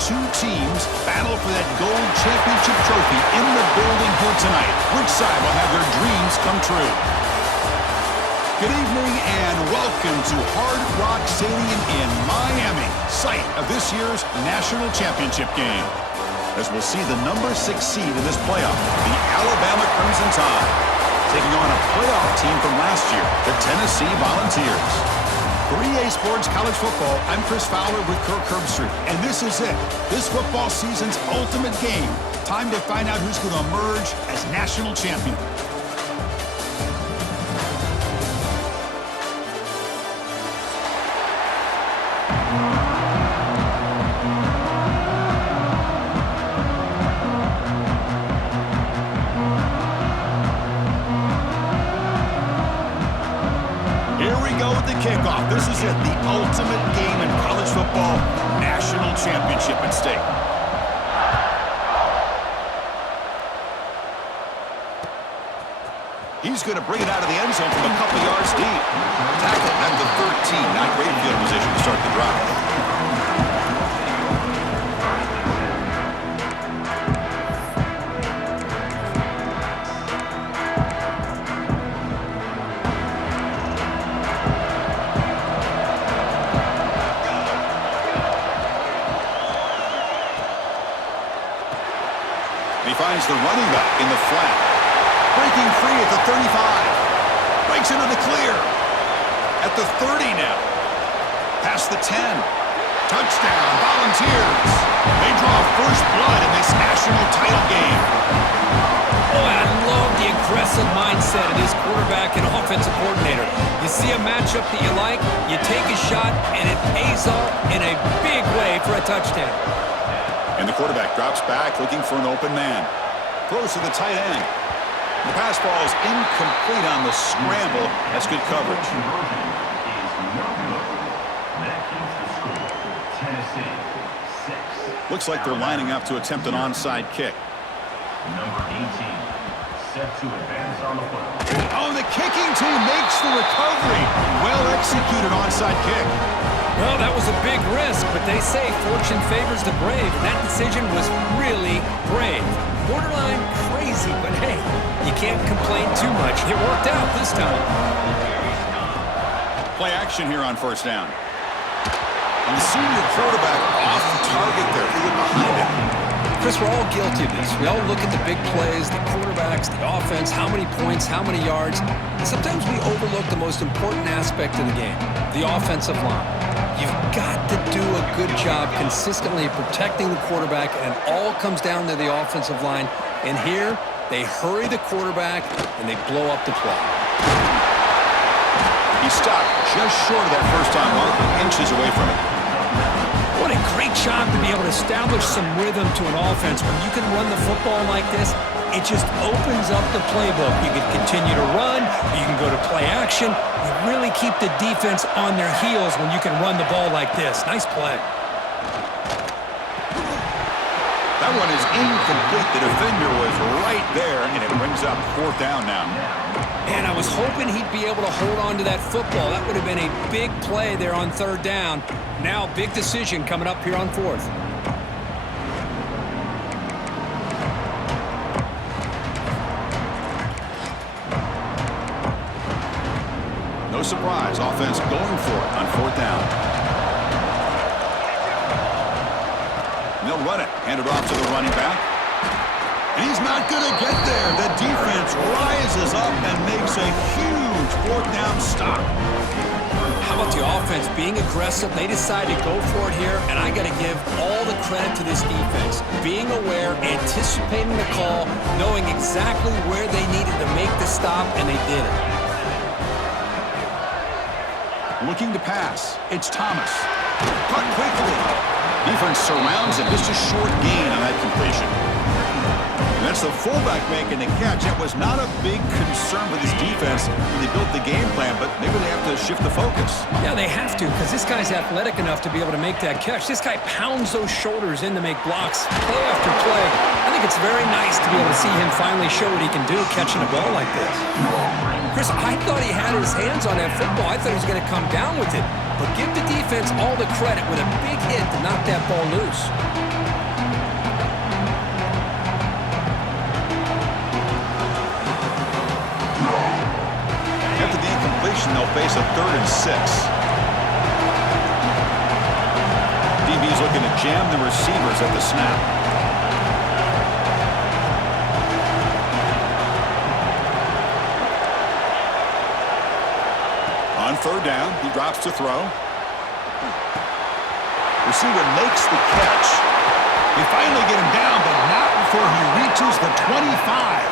two teams battle for that gold championship trophy in the building here tonight. Which side will have their dreams come true? Good evening and welcome to Hard Rock Stadium in Miami, site of this year's national championship game. As we'll see the number 6 seed in this playoff, the Alabama Crimson Tide, taking on a playoff team from last year, the Tennessee Volunteers. For EA Sports College Football, I'm Chris Fowler with Kirk Herbstreit, and this is it. This football season's ultimate game. Time to find out who's going to emerge as national champion. Kickoff. This is it, the ultimate game in college football, national championship at stake. He's going to bring it out of the end zone from a couple yards deep. Tackle at the 13, not great field position to start the drive. He finds the running back in the flat. Breaking free at the 35. Breaks into the clear. At the 30 now. Past the 10. Touchdown, Volunteers. They draw first blood in this national title game. Oh, I love the aggressive mindset of this quarterback and offensive coordinator. You see a matchup that you like, you take a shot, and it pays off in a big way for a touchdown. And the quarterback drops back, looking for an open man. Throws to the tight end. The pass ball is incomplete on the scramble. That's good coverage. Looks like they're lining up to attempt an onside kick. Number 18, set to advance on the football. Oh, the kicking team makes the recovery. Well executed onside kick. Well, that was a big risk, but they say fortune favors the brave, and that decision was really brave. Borderline crazy, but hey, you can't complain too much. It worked out this time. Play action here on first down. And the senior quarterback off target there. They get behind him. Chris, we're all guilty of this. We all look at the big plays, the quarterbacks, the offense, how many points, how many yards. And sometimes we overlook the most important aspect of the game, the offensive line. You've got to do a good job consistently protecting the quarterback, and it all comes down to the offensive line. And here, they hurry the quarterback, and they blow up the play. He stopped just short of that first-time marker, inches away from it. What a great job to be able to establish some rhythm to an offense. When you can run the football like this, it just opens up the playbook. You can continue to run. You can go to play action. You really keep the defense on their heels when you can run the ball like this. Nice play. That one is incomplete. The defender was right there, and it brings up fourth down now. And I was hoping he'd be able to hold on to that football. That would have been a big play there on third down. Now, big decision coming up here on fourth. No surprise, offense going for it on fourth down. And they'll run it, hand it off to the running back. And he's not going to get there. The defense rises up and makes a huge fourth down stop. How about the offense being aggressive? They decided to go for it here, and I got to give all the credit to this defense. Being aware, anticipating the call, knowing exactly where they needed to make the stop, and they did it. Looking to pass. It's Thomas. Cut quickly. Defense surrounds him. Just a short gain on that completion. And that's the fullback making the catch. That was not a big concern for this defense when they built the game plan, but maybe they have to shift the focus. Yeah, they have to, because this guy's athletic enough to be able to make that catch. This guy pounds those shoulders in to make blocks play after play. I think it's very nice to be able to see him finally show what he can do catching a ball like this. Chris, I thought he had his hands on that football. I thought he was going to come down with it. but give the defense all the credit with a big hit to knock that ball loose. After the incompletion, they'll face a 3rd and 6. DB's looking to jam the receivers at the snap. On 3rd down, he drops to throw. Receiver makes the catch. They finally get him down, but not before he reaches the 25.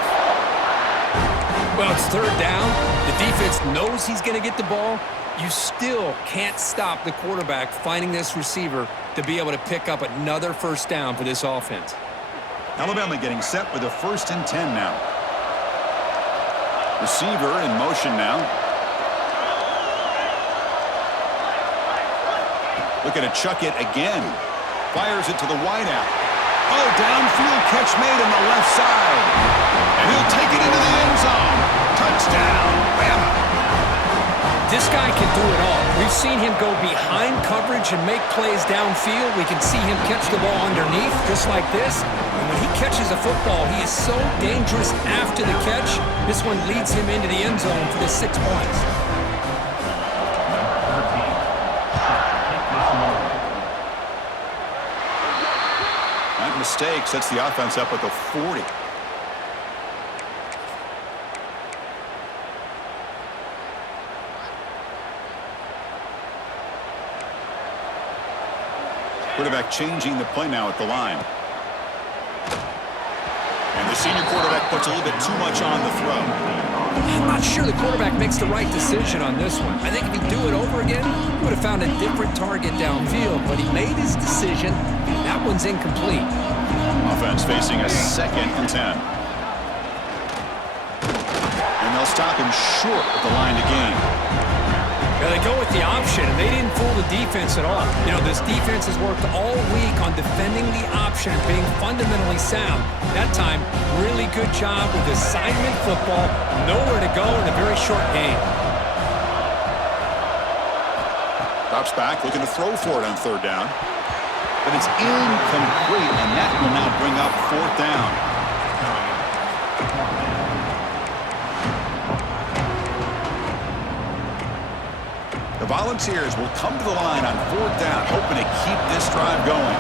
Well, it's 3rd down. The defense knows he's going to get the ball. You still can't stop the quarterback finding this receiver to be able to pick up another 1st down for this offense. Alabama getting set with a 1st and 10 now. Receiver in motion now. Looking to chuck it again. Fires it to the wideout. Oh, downfield catch made on the left side. And he'll take it into the end zone. Touchdown, Bama. This guy can do it all. We've seen him go behind coverage and make plays downfield. We can see him catch the ball underneath, just like this. And when he catches a football, he is so dangerous after the catch. This one leads him into the end zone for the 6 points. That mistake sets the offense up at the 40. Quarterback changing the play now at the line. And the senior quarterback puts a little bit too much on the throw. I'm not sure the quarterback makes the right decision on this one. I think if he'd do it over again, he would have found a different target downfield, but he made his decision. That one's incomplete. Offense facing a 2nd and 10. And they'll stop him short of the line to gain. Yeah, they go with the option, and they didn't fool the defense at all. You know, this defense has worked all week on defending the option and being fundamentally sound. That time, really good job with assignment football. Nowhere to go in a very short game. Drops back, looking to throw for it on 3rd down. But it's incomplete, and that will now bring up 4th down. The Volunteers will come to the line on 4th down, hoping to keep this drive going.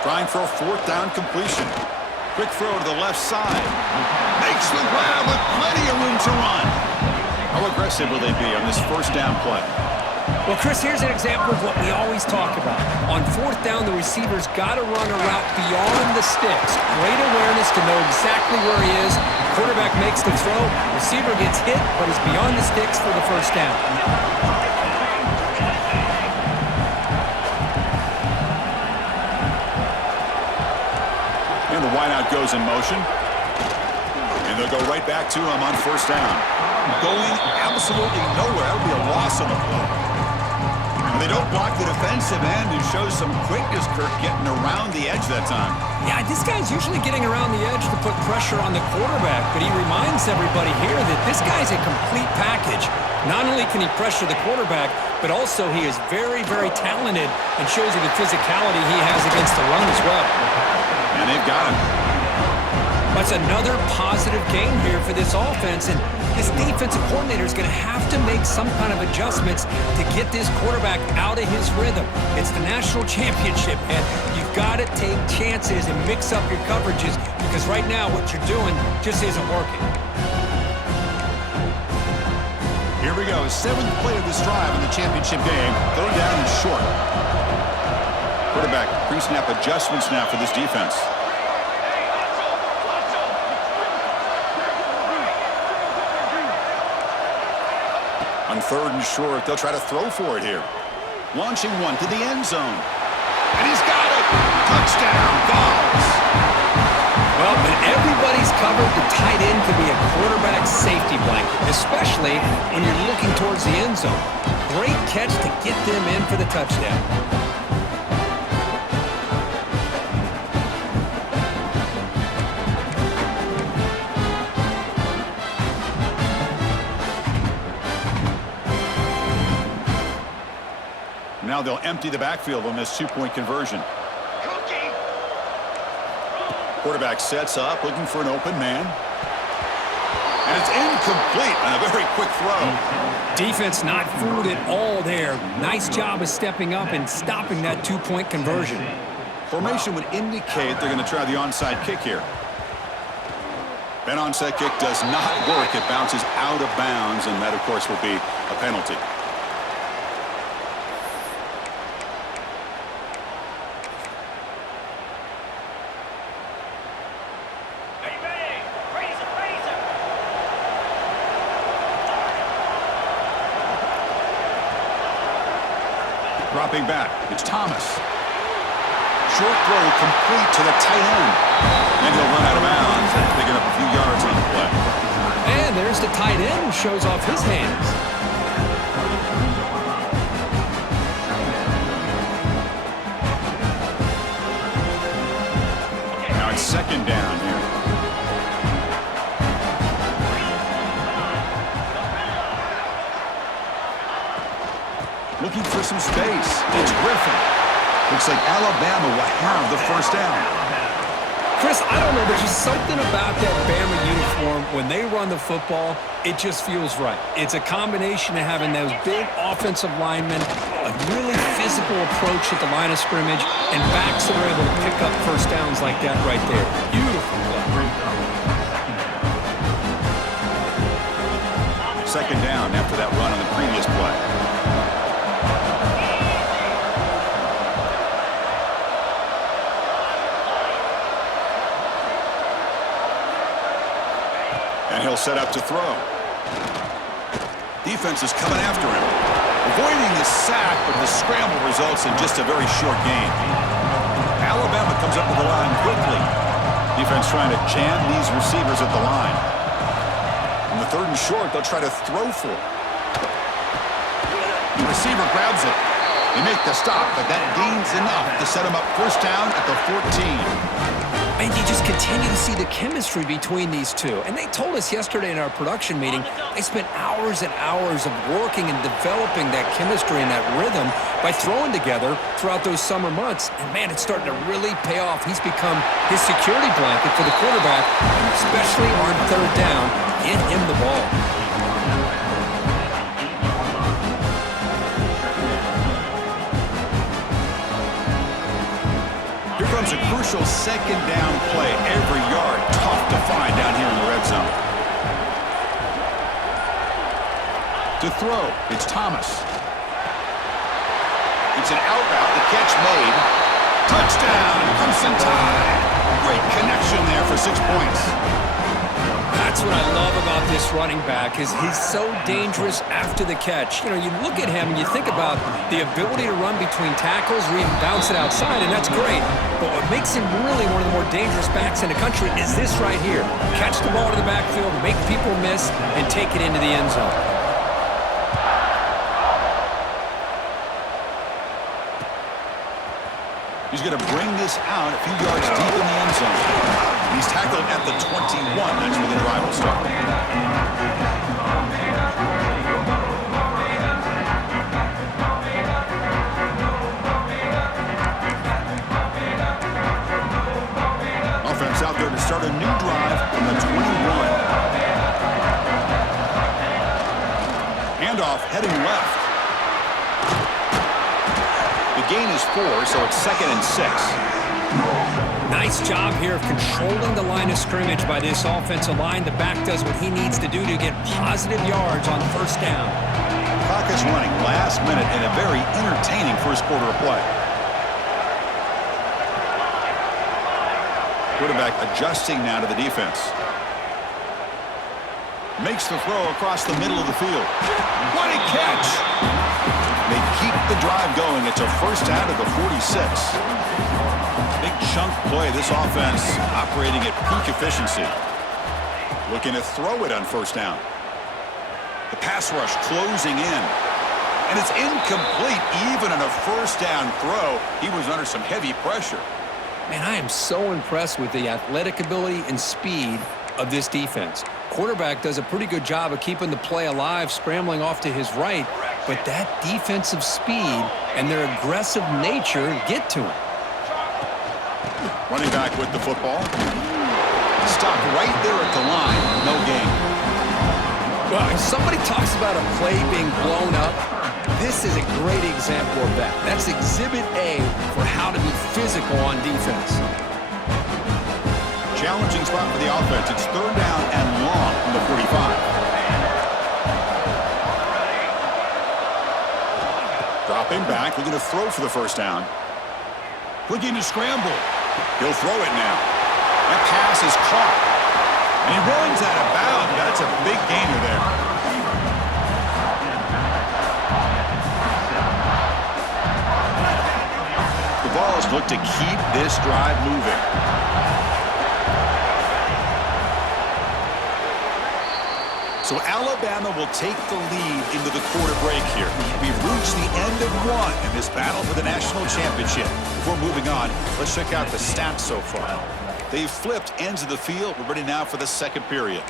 Trying for a 4th down completion. Quick throw to the left side. Makes the grab with plenty of room to run. How aggressive will they be on this 1st down play? Well, Chris, here's an example of what we always talk about. On 4th down, the receiver's got to run a route beyond the sticks. Great awareness to know exactly where he is. Quarterback makes the throw. Receiver gets hit, but is beyond the sticks for the 1st down. And the wideout goes in motion. And they'll go right back to him on 1st down. Going absolutely nowhere. That'll be a loss on the play. And they don't block the defensive end, who shows some quickness, Kirk, getting around the edge that time. Yeah, this guy's usually getting around the edge to put pressure on the quarterback, but he reminds everybody here that this guy's a complete package. Not only can he pressure the quarterback, but also he is very, very talented and shows you the physicality he has against the run as well. And they've got him. That's another positive game here for this offense, and this defensive coordinator is going to have to make some kind of adjustments to get this quarterback out of his rhythm. It's the national championship, and you've got to take chances and mix up your coverages, because right now what you're doing just isn't working. Here we go. 7th play of this drive in the championship game. 3rd down and short. Quarterback pre-snap adjustments now for this defense. On 3rd and short, they'll try to throw for it here. Launching one to the end zone. And he's got it! Touchdown, Vols! Well, when everybody's covered, the tight end can be a quarterback safety blanket, especially when you're looking towards the end zone. Great catch to get them in for the touchdown. Now they'll empty the backfield on this two-point conversion. Quarterback sets up, looking for an open man. And it's incomplete on a very quick throw. Defense not fooled at all there. Nice job of stepping up and stopping that two-point conversion. Formation would indicate they're going to try the onside kick here. That onside kick does not work. It bounces out of bounds, and that, of course, will be a penalty. Dropping back, it's Thomas. Short throw complete to the tight end. And he'll run out of bounds, picking up a few yards on the play. And there's the tight end who shows off his hands. Now it's second down here. Looking for some space. It's Griffin. Looks like Alabama will have the first down. Chris, I don't know. There's just something about that Bama uniform. When they run the football, it just feels right. It's a combination of having those big offensive linemen, a really physical approach at the line of scrimmage, and backs that are able to pick up first downs like that right there. Beautiful play. Second down after that run on the previous play. And he'll set up to throw. Defense is coming after him. Avoiding the sack, but the scramble results in just a very short gain. Alabama comes up to the line quickly. Defense trying to jam these receivers at the line. On the third and short, they'll try to throw for it. The receiver grabs it. They make the stop, but that gains enough to set him up first down at the 14. And you just continue to see the chemistry between these two. And they told us yesterday in our production meeting, they spent hours and hours of working and developing that chemistry and that rhythm by throwing together throughout those summer months. And, man, it's starting to really pay off. He's become his security blanket for the quarterback, and especially on third down, get him the ball. Here comes a crucial second down play. Every yard tough to find down here in the red zone. To throw, it's Thomas. It's an out route, the catch made. Touchdown, Crimson Tide. Great connection there for 6 points. That's what I love about this running back is he's so dangerous after the catch. You know, you look at him and you think about the ability to run between tackles or even bounce it outside, and that's great. But what makes him really one of the more dangerous backs in the country is this right here. Catch the ball to the backfield, make people miss, and take it into the end zone. He's going to bring this out a few yards deep in the end zone. He's tackled at the 21. That's where the drive will start. Offense out there to start a new drive from the 21. Handoff heading left. The gain is 4, so it's 2nd and 6. Nice job here of controlling the line of scrimmage by this offensive line. The back does what he needs to do to get positive yards on first down. Clock is running last minute in a very entertaining first quarter of play. Quarterback adjusting now to the defense. Makes the throw across the middle of the field. What a catch! They keep the drive going. It's a first down at the 46. Big chunk play. This offense operating at peak efficiency. Looking to throw it on first down. The pass rush closing in. And it's incomplete even on a first down throw. He was under some heavy pressure. Man, I am so impressed with the athletic ability and speed of this defense. Quarterback does a pretty good job of keeping the play alive, scrambling off to his right, but that defensive speed and their aggressive nature get to him. Running back with the football. Stopped right there at the line. No gain. Well, if somebody talks about a play being blown up, this is a great example of that. That's Exhibit A for how to be physical on defense. Challenging spot for the offense. It's third down and long from the 45. Dropping back, looking to throw for the first down. Looking to scramble. He'll throw it now. That pass is caught. And he runs out of bounds. That's a big gainer there. The Vols look to keep this drive moving. So Alabama will take the lead into the quarter break here. We've reached the end of one in this battle for the national championship. Before moving on, let's check out the stats so far. They've flipped ends of the field. We're ready now for the second period.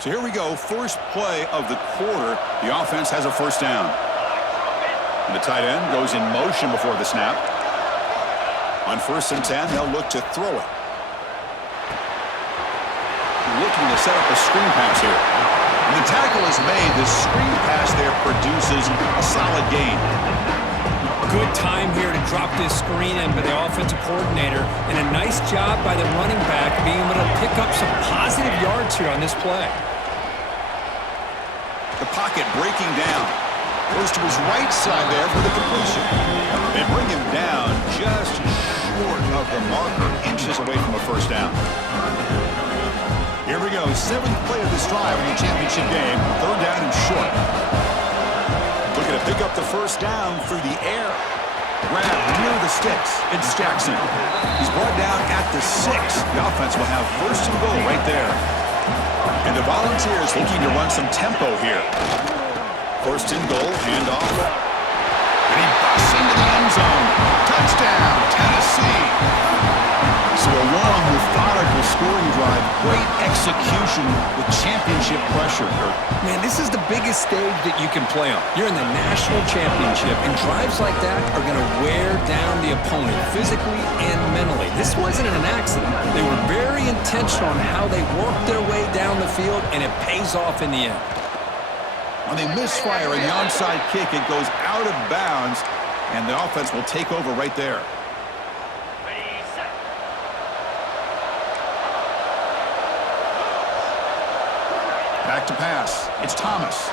So here we go. First play of the quarter. The offense has a first down. And the tight end goes in motion before the snap. On 1st and 10, they'll look to throw it. Looking to set up a screen pass here. When the tackle is made, the screen pass there produces a solid gain. Good time here to drop this screen in by the offensive coordinator, and a nice job by the running back being able to pick up some positive yards here on this play. The pocket breaking down. Goes to his right side there for the completion. They bring him down just short of the marker, inches away from a first down. Here we go, 7th play of this drive in the championship game. Third down and short. Looking to pick up the first down through the air. Grab near the sticks. It's Jackson. He's brought down at the 6. The offense will have 1st and goal right there. And the Volunteers looking to run some tempo here. 1st and goal, handoff. And he busts into the end zone. Touchdown, Tennessee. So a long, methodical scoring drive. Great execution with championship pressure. Man, this is the biggest stage that you can play on. You're in the national championship, and drives like that are going to wear down the opponent physically and mentally. This wasn't an accident. They were very intentional on how they worked their way down the field, and it pays off in the end. When they misfire in the onside kick, it goes out of bounds, and the offense will take over right there. Back to pass. It's Thomas.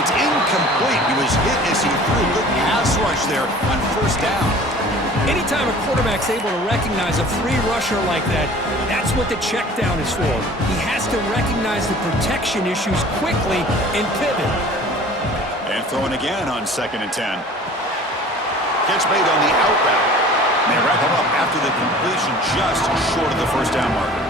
It's incomplete. He was hit as he threw a good pass rush there on 1st down. Anytime a quarterback's able to recognize a free rusher like that, that's what the check down is for. He has to recognize the protection issues quickly and pivot. And throwing again on 2nd and 10. Catch made on the out route. And they wrap him up after the completion just short of the 1st down marker.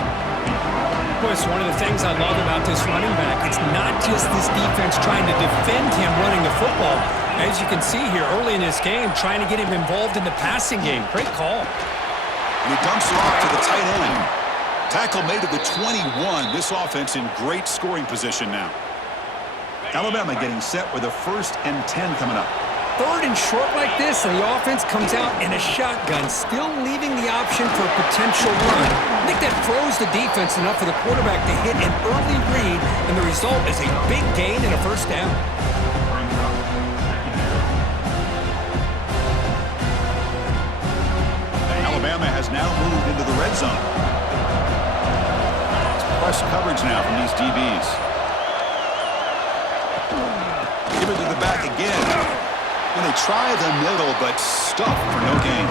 Boy, it's one of the things I love about this running back. It's not just this defense trying to defend him running the football. As you can see here early in this game, trying to get him involved in the passing game. Great call. And he dumps it off to the tight end. Tackle made at the 21. This offense in great scoring position now. Alabama getting set with a 1st and 10 coming up. 3rd and short like this, and the offense comes out in a shotgun, still leaving the option for a potential run. I think that throws the defense enough for the quarterback to hit an early read, and the result is a big gain and a 1st down. Alabama has now moved into the red zone. It's press coverage now from these DBs. Give it to the back again. And they try the middle, but stuffed for no gain.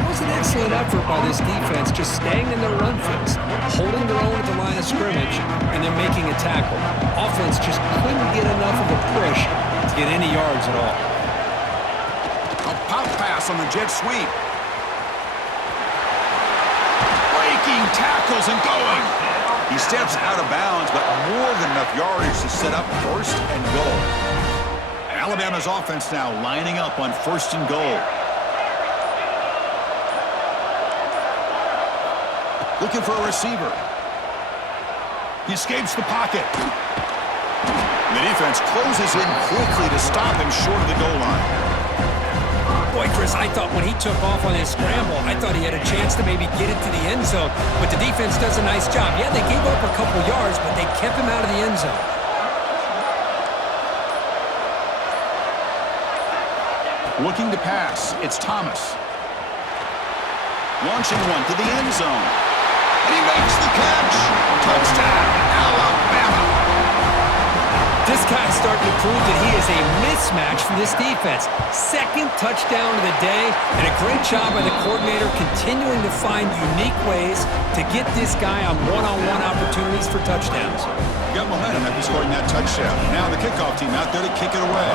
That was an excellent effort by this defense, just staying in their run fence, holding their own at the line of scrimmage, and then making a tackle. Offense just couldn't get enough of a push to get any yards at all. A pop pass on the jet sweep. Breaking tackles and going. He steps out of bounds, but more than enough yardage to set up 1st and goal. Alabama's offense now lining up on 1st and goal. Looking for a receiver. He escapes the pocket. The defense closes in quickly to stop him short of the goal line. Boy, Chris, I thought when he took off on his scramble, I thought he had a chance to maybe get it to the end zone. But the defense does a nice job. Yeah, they gave up a couple yards, but they kept him out of the end zone. Looking to pass, it's Thomas. Launching one to the end zone. And he makes the catch. Touchdown, Alabama. This guy's starting to prove that he is a mismatch for this defense. Second touchdown of the day, and a great job by the coordinator continuing to find unique ways to get this guy on one-on-one opportunities for touchdowns. Got momentum after scoring that touchdown. Now the kickoff team out there to kick it away.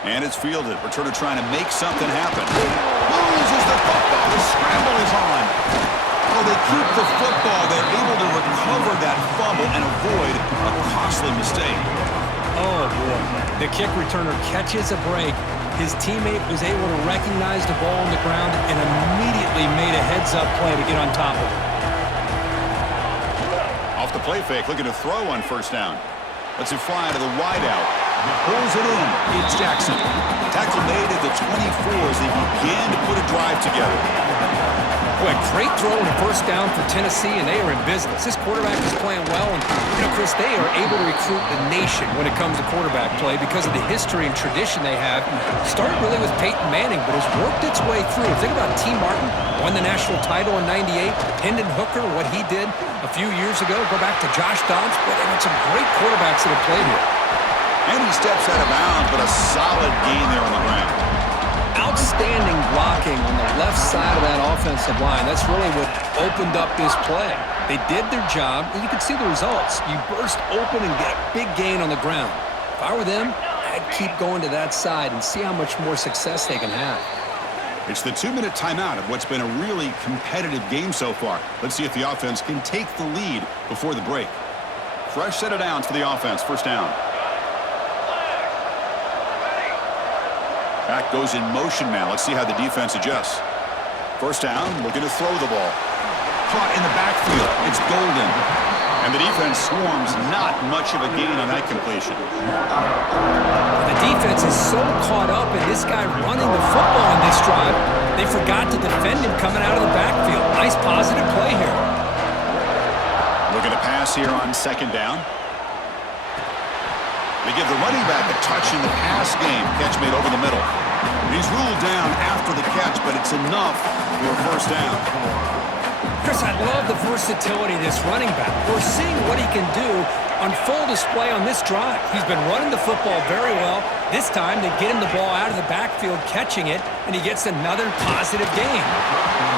And it's fielded. Returner trying to make something happen. Loses the football. The scramble is on. Oh, they keep the football. They're able to recover that fumble and avoid a costly mistake. Oh, boy. The kick returner catches a break. His teammate was able to recognize the ball on the ground and immediately made a heads-up play to get on top of it. Off the play fake, looking to throw on first down. Lets it fly to the wideout. Pulls it in. It's Jackson. Tackle made at the 24 as they began to put a drive together. Boy, great throw and a first down for Tennessee, and they are in business. This quarterback is playing well, and, Chris, they are able to recruit the nation when it comes to quarterback play because of the history and tradition they have. Started really with Peyton Manning, but has worked its way through. Think about T. Martin, won the national title in '98. Hendon Hooker, what he did a few years ago. Go back to Josh Dobbs. Boy, they've got some great quarterbacks that have played here. And he steps out of bounds, but a solid gain there on the ground. Outstanding blocking on the left side of that offensive line. That's really what opened up this play. They did their job, and you can see the results. You burst open and get a big gain on the ground. If I were them, I'd keep going to that side and see how much more success they can have. It's the 2-minute timeout of what's been a really competitive game so far. Let's see if the offense can take the lead before the break. Fresh set of downs for the offense. First down. Back goes in motion now. Let's see how the defense adjusts. First down, looking to throw the ball. Caught in the backfield. It's Golden. And the defense swarms. Not much of a gain on that completion. The defense is so caught up in this guy running the football on this drive, they forgot to defend him coming out of the backfield. Nice positive play here. Looking to pass here on second down. They give the running back a touch in the pass game. Catch made over the middle. He's ruled down after the catch, but it's enough for a first down. Chris, I love the versatility of this running back. We're seeing what he can do on full display on this drive. He's been running the football very well. This time, they get him the ball out of the backfield, catching it, and he gets another positive gain.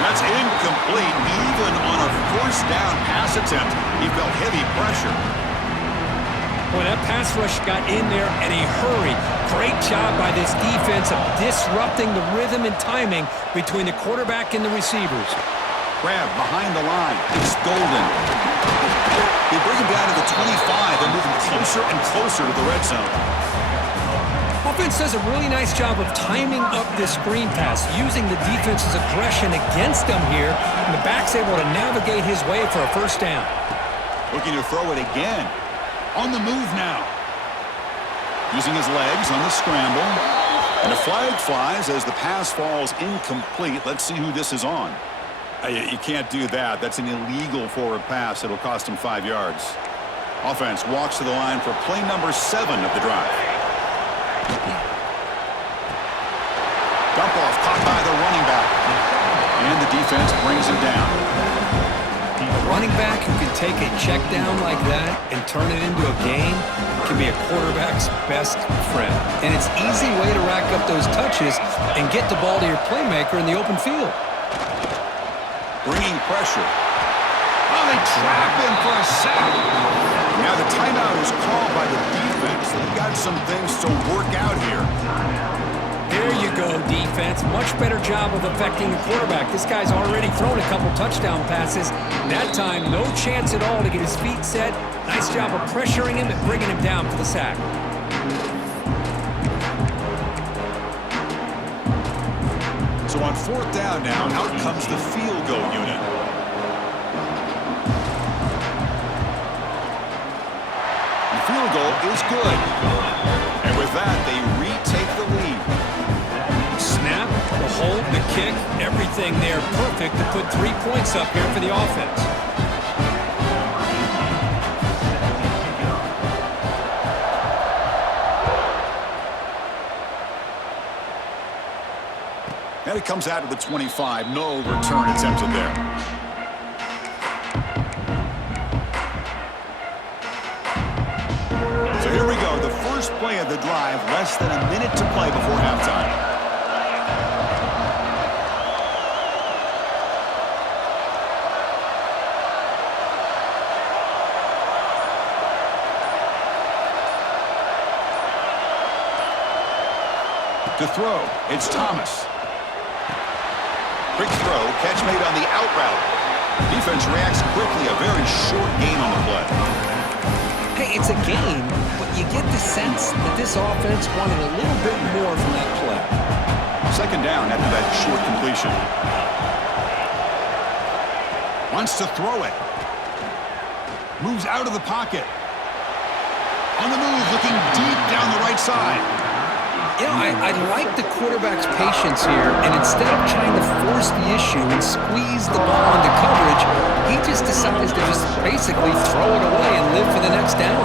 That's incomplete. Even on a first down pass attempt, he felt heavy pressure. Boy, that pass rush got in there in a hurry. Great job by this defense of disrupting the rhythm and timing between the quarterback and the receivers. Grab behind the line. It's Golden. They bring him down to the 25. They're moving closer and closer to the red zone. Offense does a really nice job of timing up this screen pass, using the defense's aggression against them here, and the back's able to navigate his way for a first down. Looking to throw it again. On the move now. Using his legs on the scramble. And a flag flies as the pass falls incomplete. Let's see who this is on. You can't do that. That's an illegal forward pass. It'll cost him 5 yards. Offense walks to the line for play number 7 of the drive. Dump off caught by the running back. And the defense brings him down. A running back who can take a check down like that and turn it into a gain can be a quarterback's best friend. And it's an easy way to rack up those touches and get the ball to your playmaker in the open field. Bringing pressure. Oh, they trap him for a sack. Now the timeout is called by the defense. They've got some things to work out here. There you go, defense. Much better job of affecting the quarterback. This guy's already thrown a couple touchdown passes. That time, no chance at all to get his feet set. Nice job of pressuring him and bringing him down for the sack. So on fourth down now, out comes the field goal unit. The field goal is good. And with that, they retake the lead. Snap, the hold, the kick, everything there perfect to put 3 points up here for the offense. And it comes out of the 25. No return attempted there. So here we go. The first play of the drive. Less than a minute to play before halftime. To throw, it's Thomas. Quick throw, catch made on the out route. Defense reacts quickly, a very short gain on the play. Hey, it's a game, but you get the sense that this offense wanted a little bit more from that play. Second down after that short completion. Wants to throw it. Moves out of the pocket. On the move, looking deep down the right side. You know, I like the quarterback's patience here, and instead of trying to force the issue and squeeze the ball into coverage, he just decides to just basically throw it away and live for the next down.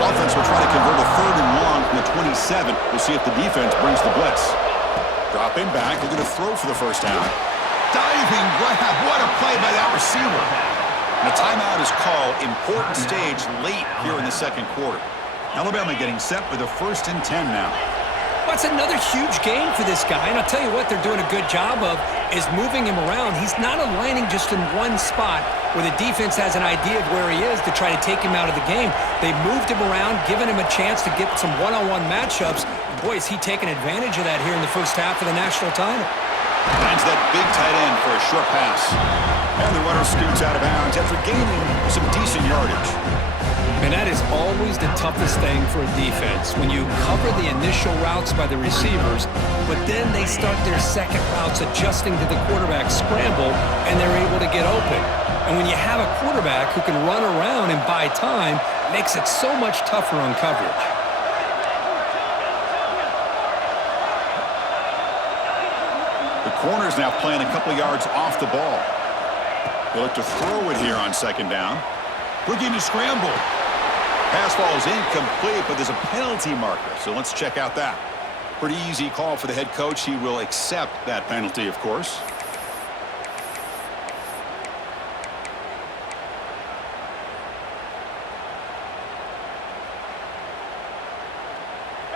Offense will try to convert a 3rd and long from the 27. We'll see if the defense brings the blitz. Dropping back, they're going to throw for the first down. Diving grab, what a play by that receiver. And a timeout is called, important stage late here in the second quarter. Alabama getting set for the 1st and 10 now. Well, it's another huge game for this guy, and I'll tell you what they're doing a good job of is moving him around. He's not aligning just in one spot where the defense has an idea of where he is to try to take him out of the game. They've moved him around, given him a chance to get some one-on-one matchups. Boy, is he taking advantage of that here in the first half of the national title. Finds that big tight end for a short pass. And the runner scoots out of bounds after gaining some decent yardage. And that is always the toughest thing for a defense, when you cover the initial routes by the receivers, but then they start their second routes adjusting to the quarterback scramble, and they're able to get open. And when you have a quarterback who can run around and buy time, it makes it so much tougher on coverage. The corner's now playing a couple yards off the ball. They look to throw it here on second down. Looking to scramble. Pass ball is incomplete, but there's a penalty marker, so let's check out that. Pretty easy call for the head coach. He will accept that penalty, of course.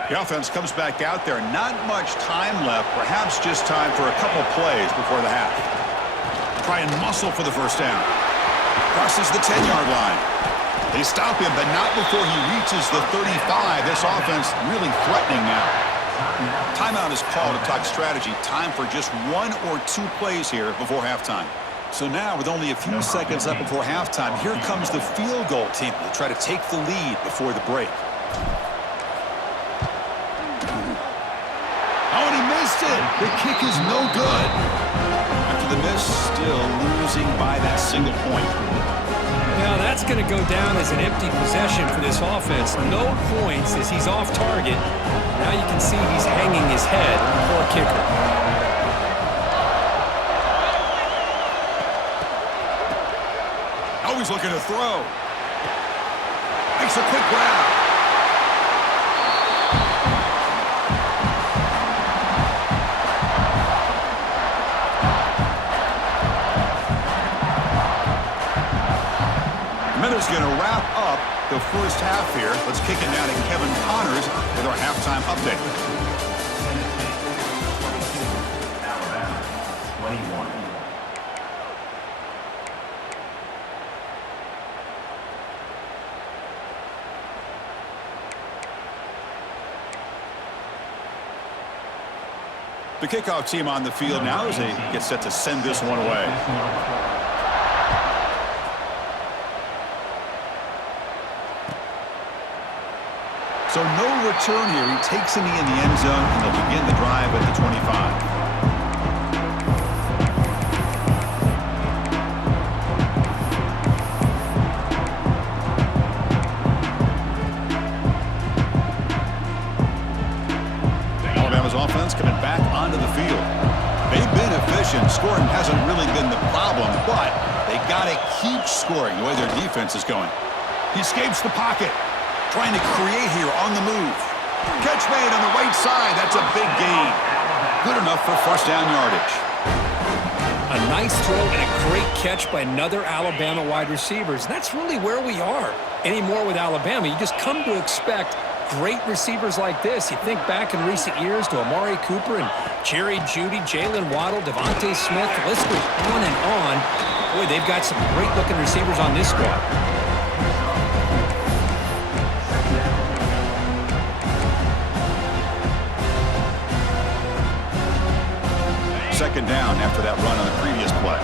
The offense comes back out there. Not much time left, perhaps just time for a couple plays before the half. Try and muscle for the first down. Crosses the 10-yard line. They stop him, but not before he reaches the 35. This offense really threatening now. Timeout is called to talk strategy. Time for just 1 or 2 plays here before halftime. So now, with only a few seconds left before halftime, here comes the field goal team to try to take the lead before the break. Oh, and he missed it. The kick is no good. After the miss, still losing by that single point. Now that's going to go down as an empty possession for this offense. No points as he's off target. Now you can see he's hanging his head. Poor kicker. Always looking to throw. Makes a quick grab. Miller's going to wrap up the first half here. Let's kick it down to Kevin Connors with our halftime update. Alabama, 21. The kickoff team on the field now as they get set to send this one away. So no return here. He takes a knee in the end zone, and they'll begin the drive at the 25. scoring hasn't really been the problem, but they got to keep scoring the way their defense is going. He escapes the pocket, trying to create here on the move. Catch made on the right side. That's a big gain. Good enough for first down yardage. A nice throw and a great catch by another Alabama wide receivers. And that's really where we are anymore with Alabama. You just come to expect great receivers like this. You think back in recent years to Amari Cooper and Jerry Jeudy, Jalen Waddle, Devontae Smith. The list goes on and on. Boy, they've got some great-looking receivers on this squad. Second down after that run on the previous play.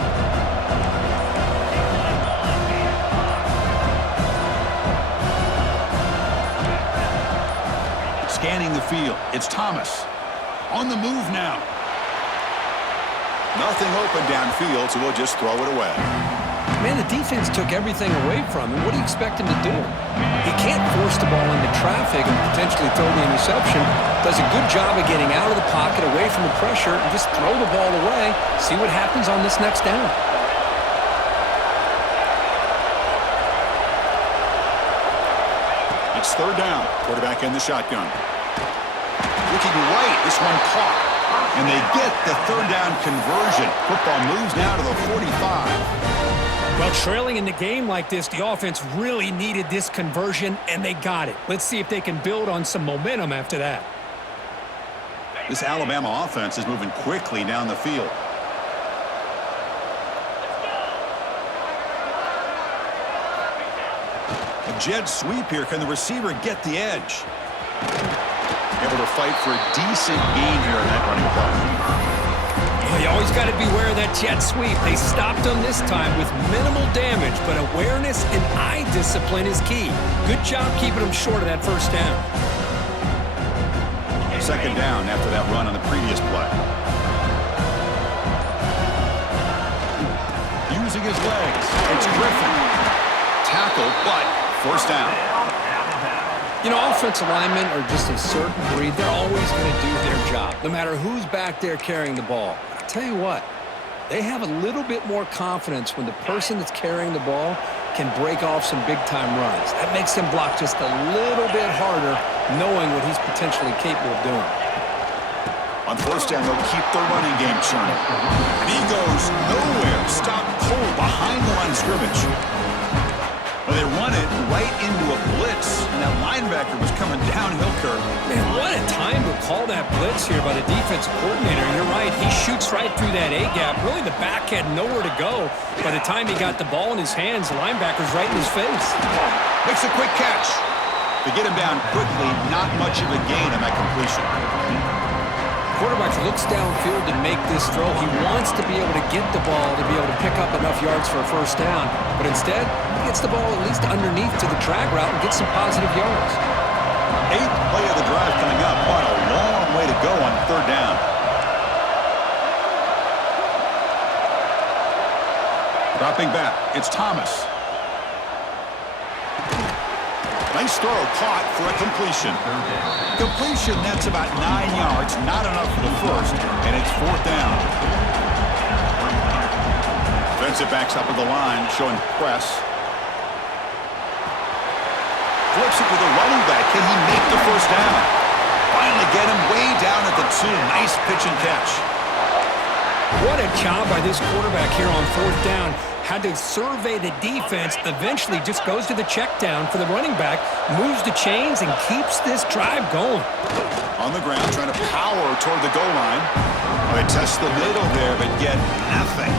Scanning the field. It's Thomas. On the move now. Nothing open downfield, so we'll just throw it away. Man, the defense took everything away from him. What do you expect him to do? He can't force the ball into traffic and potentially throw the interception. Does a good job of getting out of the pocket, away from the pressure, and just throw the ball away. See what happens on this next down. It's third down. Quarterback in the shotgun. Looking right. This one caught. And they get the third down conversion. Football moves now to the 45. Well, trailing in the game like this, the offense really needed this conversion, and they got it. Let's see if they can build on some momentum after that. This Alabama offense is moving quickly down the field. A jet sweep here. Can the receiver get the edge? Able to fight for a decent gain here in that running play. Well, you always got to beware of that jet sweep. They stopped him this time with minimal damage, but awareness and eye discipline is key. Good job keeping him short of that first down. Second down after that run on the previous play. Using his legs. It's Griffin. Tackle, but first down. You know, offensive linemen are just a certain breed. They're always going to do their job, no matter who's back there carrying the ball. I'll tell you what, they have a little bit more confidence when the person that's carrying the ball can break off some big-time runs. That makes them block just a little bit harder, knowing what he's potentially capable of doing. On first down, they'll keep their running game churning. And he goes nowhere. Stop cold behind the line of scrimmage. Well, they run it right into a blitz, and that linebacker was coming downhill curve. Man, what a time to call that blitz here by the defensive coordinator. You're right, he shoots right through that A-gap. Really, the back had nowhere to go. By the time he got the ball in his hands, the linebacker's right in his face. Makes a quick catch. To get him down quickly, not much of a gain on that completion. Quarterback looks downfield to make this throw. He wants to be able to get the ball to be able to pick up enough yards for a first down. But instead, he gets the ball at least underneath to the drag route and gets some positive yards. Eighth play of the drive coming up, but a long way to go on third down. Dropping back, it's Thomas. Nice throw, caught for a completion. Completion, that's about 9 yards, not enough for the first, and it's fourth down. Defensive backs up at the line, showing press. Flips it to the running back. Can he make the first down? Finally get him way down at the 2. Nice pitch and catch. What a job by this quarterback here on fourth down. Had to survey the defense, eventually just goes to the check down for the running back, moves the chains, and keeps this drive going. On the ground, trying to power toward the goal line. They test the middle there, but get nothing.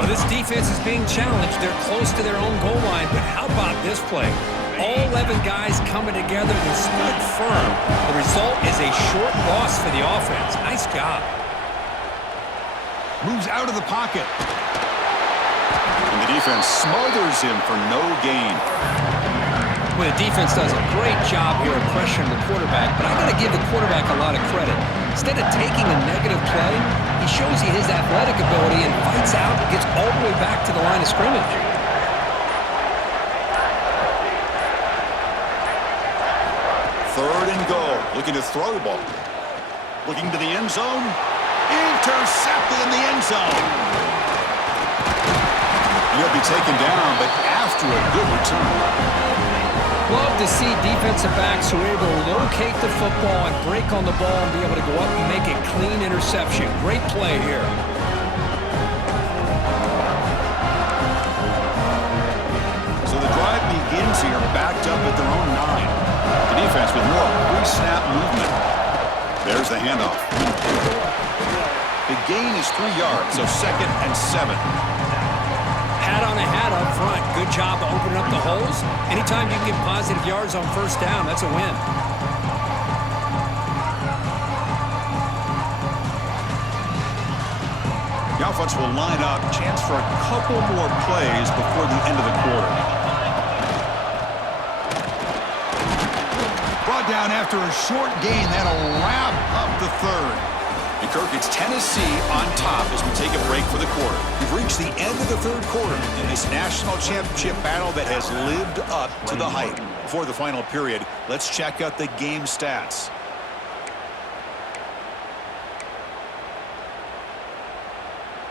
Well, this defense is being challenged. They're close to their own goal line, but how about this play? All 11 guys coming together and stood firm. The result is a short loss for the offense. Nice job. Moves out of the pocket. And the defense smothers him for no gain. Well, the defense does a great job here of pressuring the quarterback, but I got to give the quarterback a lot of credit. Instead of taking a negative play, he shows you his athletic ability and fights out and gets all the way back to the line of scrimmage. Third and goal. Looking to throw the ball. Looking to the end zone. Intercepted in the end zone. He'll be taken down, but after a good return. Love to see defensive backs who are able to locate the football and break on the ball and be able to go up and make a clean interception. Great play here. So the drive begins here, backed up at their own 9. The defense with more pre-snap movement. There's the handoff. The gain is 3 yards, so 2nd and 7. Hat on a hat up front. Good job of opening up the holes. Anytime you can get positive yards on first down, that's a win. The offense will line up. Chance for a couple more plays before the end of the quarter. Brought down after a short gain. That'll wrap up the 3rd. And Kirk, it's Tennessee on top as we take a break for the quarter. We've reached the end of the 3rd quarter in this national championship battle that has lived up to the hype. Before the final period, let's check out the game stats.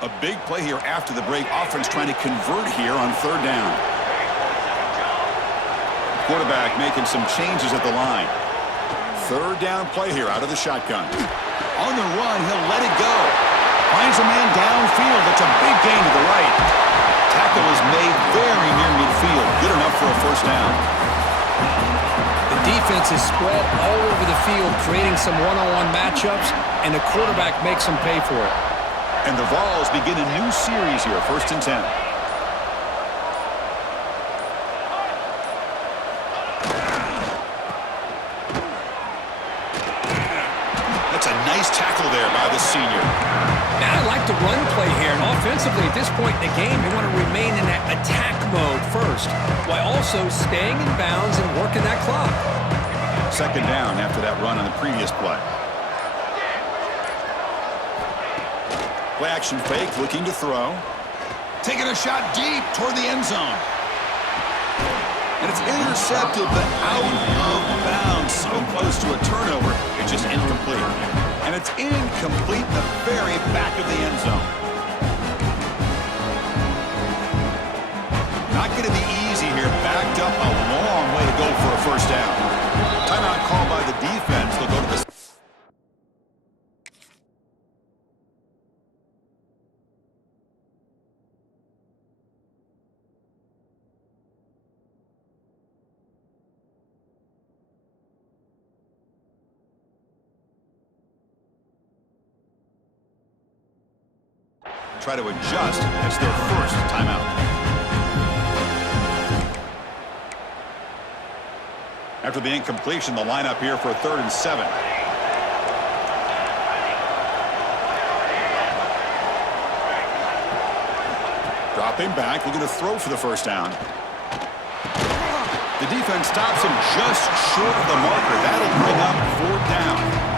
A big play here after the break. Offense trying to convert here on 3rd down. Quarterback making some changes at the line. 3rd down play here out of the shotgun. On the run, he'll let it go. Finds a man downfield. That's a big gain to the right. Tackle is made very near midfield. Good enough for a first down. The defense is spread all over the field, creating some one-on-one matchups, and the quarterback makes them pay for it. And the Vols begin a new series here, 1st and 10. Tackle there by the senior. Now I like the run play here, and offensively at this point in the game, you want to remain in that attack mode first, while also staying in bounds and working that clock. 2nd down after that run on the previous play. Play action fake, looking to throw. Taking a shot deep toward the end zone. And it's intercepted, but out of bounds. So close to a turnover, it's just incomplete. And it's incomplete in the very back of the end zone. Not going to be easy here. Backed up a long way to go for a first down. Timeout called by the defense. They'll go to the... Try to adjust as their first timeout. After the incompletion, the lineup here for a 3rd and 7. Dropping back, looking to throw for the first down. The defense stops him just short of the marker. That'll bring up 4th down.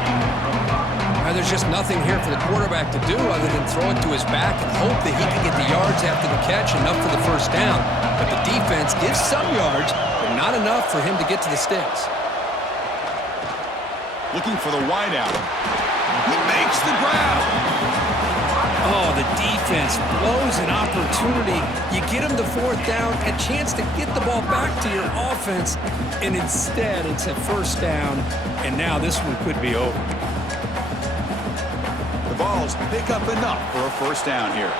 There's just nothing here for the quarterback to do other than throw it to his back and hope that he can get the yards after the catch, enough for the first down. But the defense gives some yards, but not enough for him to get to the sticks. Looking for the wideout. He makes the grab. Oh, the defense blows an opportunity. You get him the 4th down, a chance to get the ball back to your offense, and instead it's a first down, and now this one could be over. The Vols pick up enough for a first down here.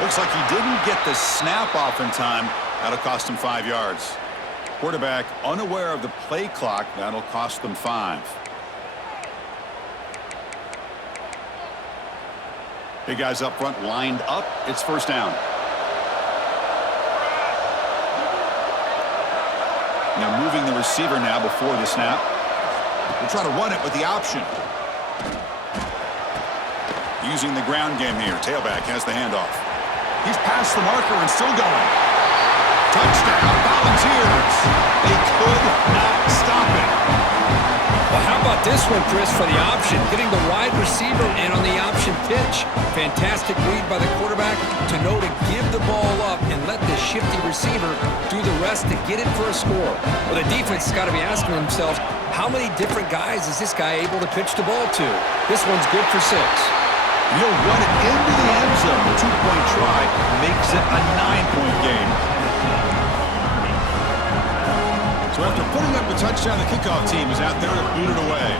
Looks like he didn't get the snap off in time. That'll cost him 5 yards. Quarterback unaware of the play clock. That'll cost them 5. Big guys up front lined up. It's first down. Now moving the receiver now before the snap. We'll try to run it with the option. Using the ground game here. Tailback has the handoff. He's past the marker and still going. Touchdown, Volunteers. They could not stop it. Well, how about this one, Chris, for the option. Getting the wide receiver in on the option pitch. Fantastic read by the quarterback to know to give the ball up and let the shifty receiver do the rest to get it for a score. Well, the defense has got to be asking themselves, how many different guys is this guy able to pitch the ball to? This one's good for 6. He'll run it into the end zone. The 2-point try makes it a 9-point game. So after putting up a touchdown, the kickoff team is out there to boot it away.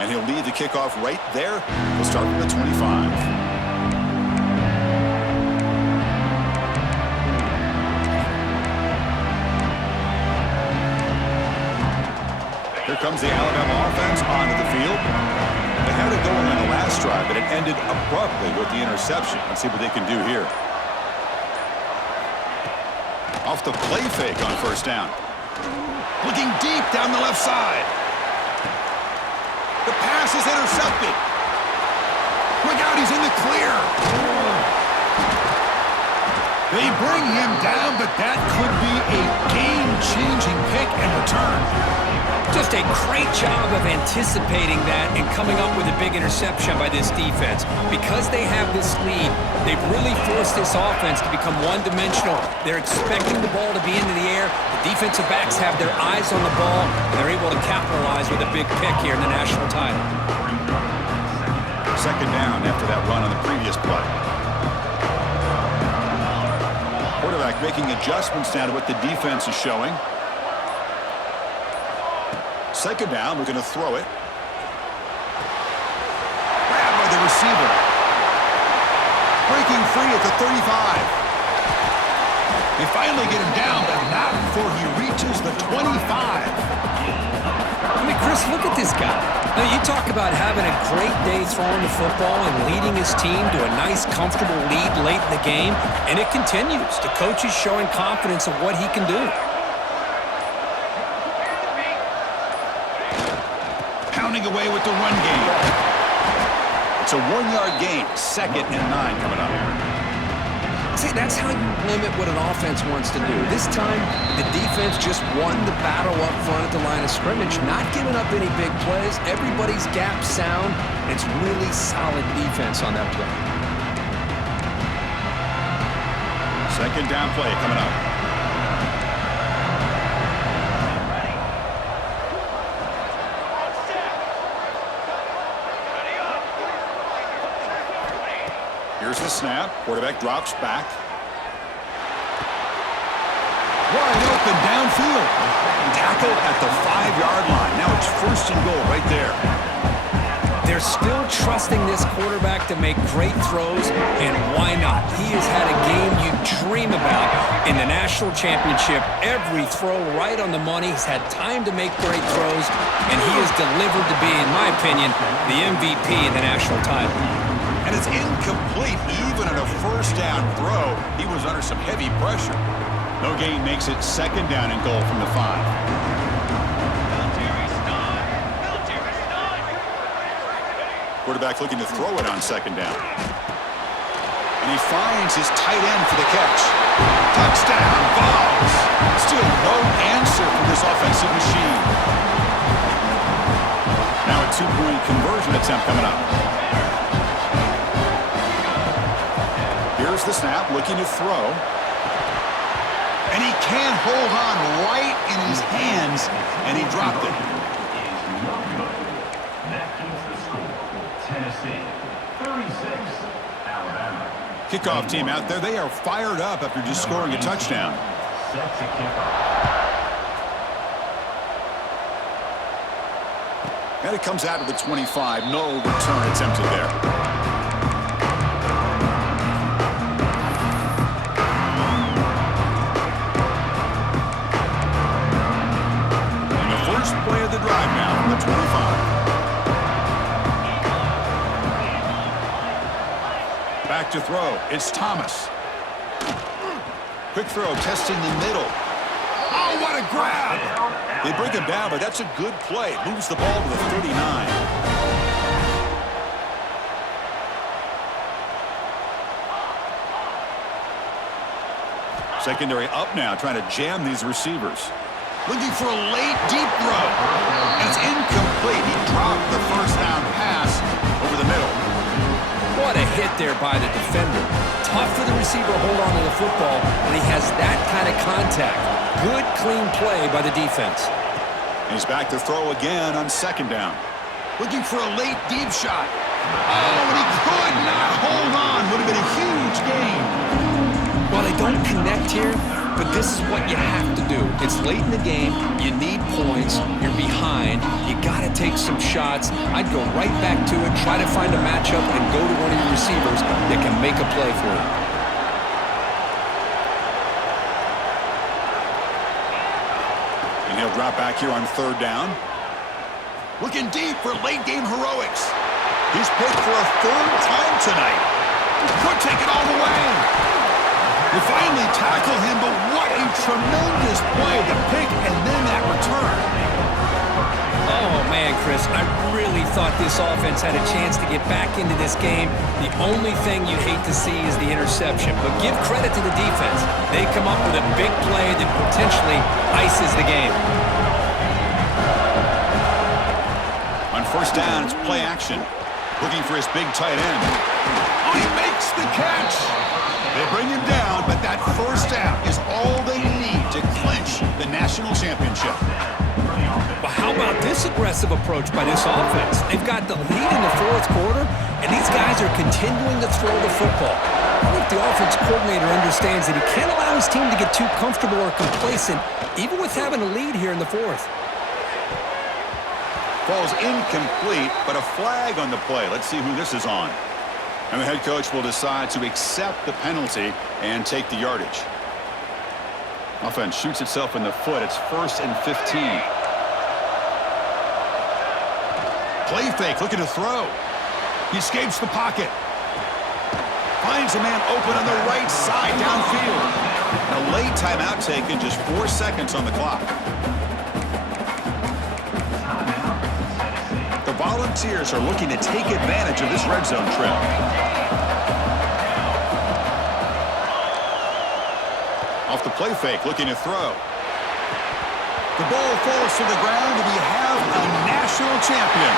And he'll lead the kickoff right there. We'll start with the 25. Here comes the Alabama offense onto the field. They had it going on the last drive, but it ended abruptly with the interception. Let's see what they can do here. Off the play fake on first down. Looking deep down the left side. The pass is intercepted. Look out, he's in the clear. They bring him down, but that could be a game-changing pick and return. Just a great job of anticipating that and coming up with a big interception by this defense. Because they have this lead, they've really forced this offense to become one-dimensional. They're expecting the ball to be into the air. The defensive backs have their eyes on the ball, and they're able to capitalize with a big pick here in the national title. Second down after that run on the previous play. Quarterback making adjustments now to what the defense is showing. Second down, we're going to throw it. Grabbed by the receiver. Breaking free at the 35. They finally get him down, but not before he reaches the 25. I mean, Chris, look at this guy. Now, you talk about having a great day throwing the football and leading his team to a nice, comfortable lead late in the game, and it continues. The coach is showing confidence of what he can do. Pounding away with the run game. It's a 1-yard gain. 2nd and 9 coming up. See, that's how you limit what an offense wants to do. This time, the defense just won the battle up front at the line of scrimmage, not giving up any big plays. Everybody's gap sound. It's really solid defense on that play. Second down play coming up. Here's the snap. Quarterback drops back. Wide open downfield. Tackle at the 5-yard line. Now it's 1st and goal right there. They're still trusting this quarterback to make great throws, and why not? He has had a game you dream about in the national championship. Every throw right on the money. He's had time to make great throws, and he has delivered to be, in my opinion, the MVP in the national title. And it's incomplete. Even on a 1st down throw, he was under some heavy pressure. No gain makes it 2nd down and goal from the 5. Quarterback looking to throw it on 2nd down. And he finds his tight end for the catch. Touchdown, Vols. Still no answer for this offensive machine. Now a 2-point conversion attempt coming up. Here's the snap, looking to throw. And he can't hold on right in his hands, and he dropped it. That keeps the score. Tennessee, 36, Alabama. Kickoff team out there, they are fired up after just scoring a touchdown. Set to kick off. And it comes out to the 25. No return attempted there. Play of the drive now from the 25. Back to throw. It's Thomas. Quick throw, testing the middle. Oh, what a grab! They bring him down, but that's a good play. Moves the ball to the 39. Secondary up now, trying to jam these receivers. Looking for a late, deep throw. And it's incomplete. He dropped the first down pass over the middle. What a hit there by the defender. Tough for the receiver to hold on to the football when he has that kind of contact. Good, clean play by the defense. He's back to throw again on second down. Looking for a late, deep shot. Oh, and he could not hold on. Would have been a huge gain. Well, they don't connect here, but this is what you have to do. It's late in the game. You need points. You're behind. You got to take some shots. I'd go right back to it, try to find a matchup, and go to one of your receivers that can make a play for you. And he'll drop back here on third down. Looking deep for late game heroics. He's picked for a third time tonight. Could take it all the way. They finally tackle him, but what a tremendous play, the pick and then that return. Oh, man, Chris, I really thought this offense had a chance to get back into this game. The only thing you'd hate to see is the interception, but give credit to the defense. They come up with a big play that potentially ices the game. On first down, it's play action. Looking for his big tight end. Oh, he makes the catch. They bring him down, but that first down is all they need to clinch the national championship. But how about this aggressive approach by this offense? They've got the lead in the fourth quarter, and these guys are continuing to throw the football. I think the offense coordinator understands that he can't allow his team to get too comfortable or complacent, even with having a lead here in the fourth. Falls incomplete, but a flag on the play. Let's see who this is on. And the head coach will decide to accept the penalty and take the yardage. Offense shoots itself in the foot. It's 1st and 15. Play fake, looking to throw. He escapes the pocket. Finds a man open on the right side downfield. A late timeout taken, just 4 seconds on the clock. The Volunteers are looking to take advantage of this red zone trip. Off the play fake, looking to throw. The ball falls to the ground, and we have a national champion.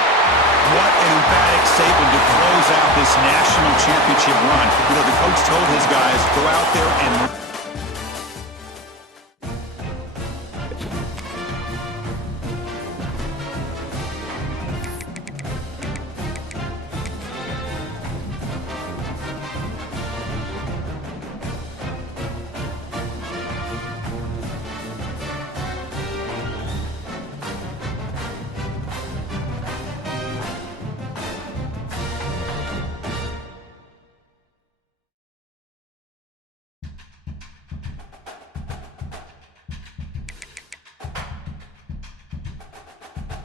What an emphatic statement to close out this national championship run. You know, the coach told his guys, go out there and